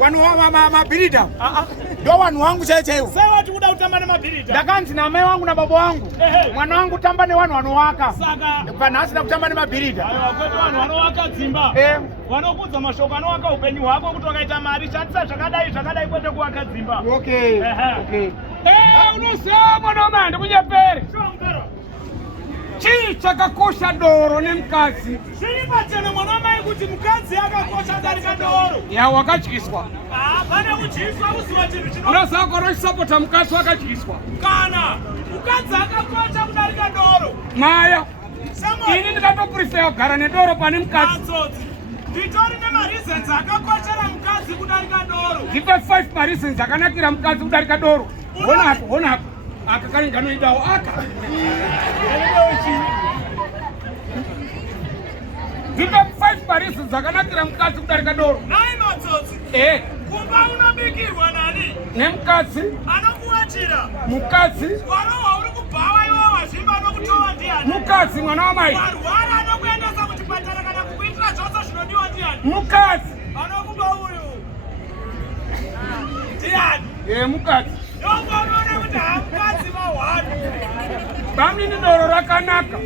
Wanu wa mabirida. Ndio wanu wangu cheche hiyo. Sasa watu kuda utambane mabirida. Dakanzi na mume wangu na baba wangu. Mwana wangu tambane wanu waka. Saka. Panasi na kutambane mabirida. Wakwetu wanu waka Zimba. Wanokuza mashoka waka upenyu wako kutoka itamarisha tsa chakadai kwete kuwaka Zimba. Okay. Okay. Unosema noma ndikujepere. Chii chakakosha doro ni mkazi. Shini pachene mwanama ikuti mkazi akakosha darika doro. Ya wakachikiswa. Pane uchiswa usiwa chini chino. Unasa koro support mkazi wakachikiswa. Kana. Mkazi akakosha kudarika doro. Maya. Samo. Ini ndikato prefer kugara nedoro pane mkazi. Atsotsi. Vitori reasons akakoshera mkazi kudarika doro. Zipe 5 reasons akanakira mkazi kudarika doro. Ona hapo. Akakali ngano idawo aka. Zipe 5 reasons akanakira mkazi kudarika doro. Nai matsotsi. Kumba unabikirwa nani? Nemkazi. Anokuachira. Mukazi. Warowa uri kubhawa iwe wazvimba nokutowa ndiani? Mukazi mwana wa mai. Warwara anokuendesa kuchipatara kana kukuitira zvose zvinodiwa ndiani? Mukazi. Anokuba uyu. Ndiani? Mukazi. Yongonoona kuti hamukadzi vahwari. Bambi ni doro rakanaka.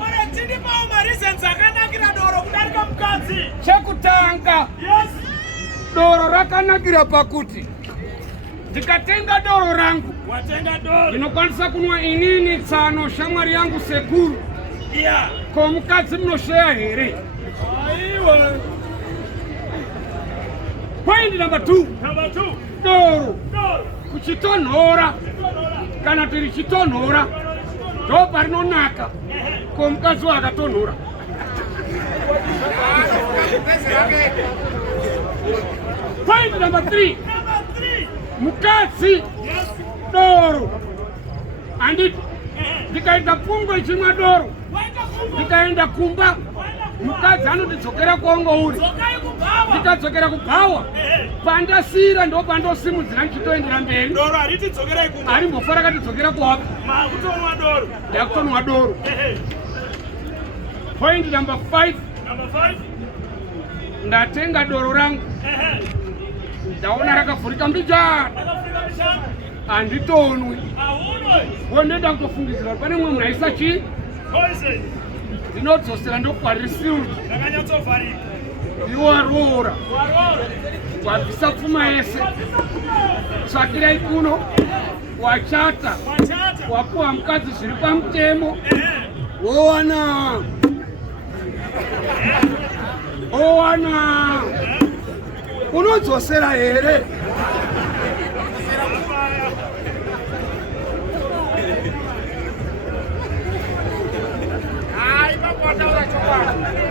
Ore tindi pawo mareasons akanakira doro kudarika mukadzi. Chekutanga. Yes. Doro rakanakira pakuti ndikatenga doro rangu. Watenga doro. Inokwanisa kunwa inini tsano shamwari yangu sekuru. Yeah. Ko mukadzi munosheya here. Aiwa. Point number 2. Number 2. Doro. Doro. Kuchitonhora. Kana tiri chitonhora. Ndo parinonaka. Ko mukadzi wakatonhora. Point number 3. Number 3. Mukadzi. Yes. Doro. Anditi. Ndikaenda pungwe chimwa doro. Ndikaenda kumba. Mukadzi anotidzokera kwaungouri. Ndikadzokera kubhawa. Pandasira ndo pandosimudzira nchitoendera mberi. Doro haritidzokerai kumba. Harimbofara katidzokera kuwaka. Makutonwa doro. Ndakutonwa doro. Point number 5. Number 5. Ndatenga doro rangu. Ndaona rakavhurika mbijana. Handitonwi. Wondoenda kutofungidzira pane mumwe munhu aisa chii? Poison. Ndinodzosera ndokwarisiwa. Rakanyatsovarika. Iwo waroora. Wabvisa pfuma yese. Tsvakirai kuno. Wachata. Wapuwa mukadzi zviri pamutemo. Owana. Unodzosera here? Ai, papo ataura chokwadi.